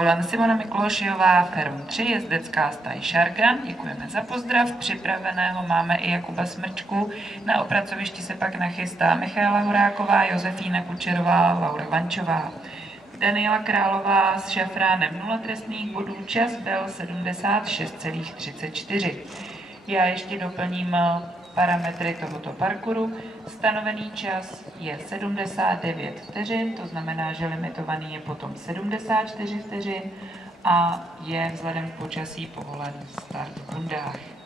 Volan Simona Miklošiová, Ferum 3, jezdecká stáj Šargan. Děkujeme za pozdrav. Připraveného máme i Jakuba Smrčku. Na opracovišti se pak nachystá Michaela Horáková, Josefína Kučerová, Laura Vančová. Daniela Králová s šafránem 0 trestných bodů, čas byl 76,34. Já ještě doplním parametry tohoto parkouru. Stanovený čas je 79 vteřin, to znamená, že limitovaný je potom 74 vteřin a je vzhledem k počasí povolený start v bundách.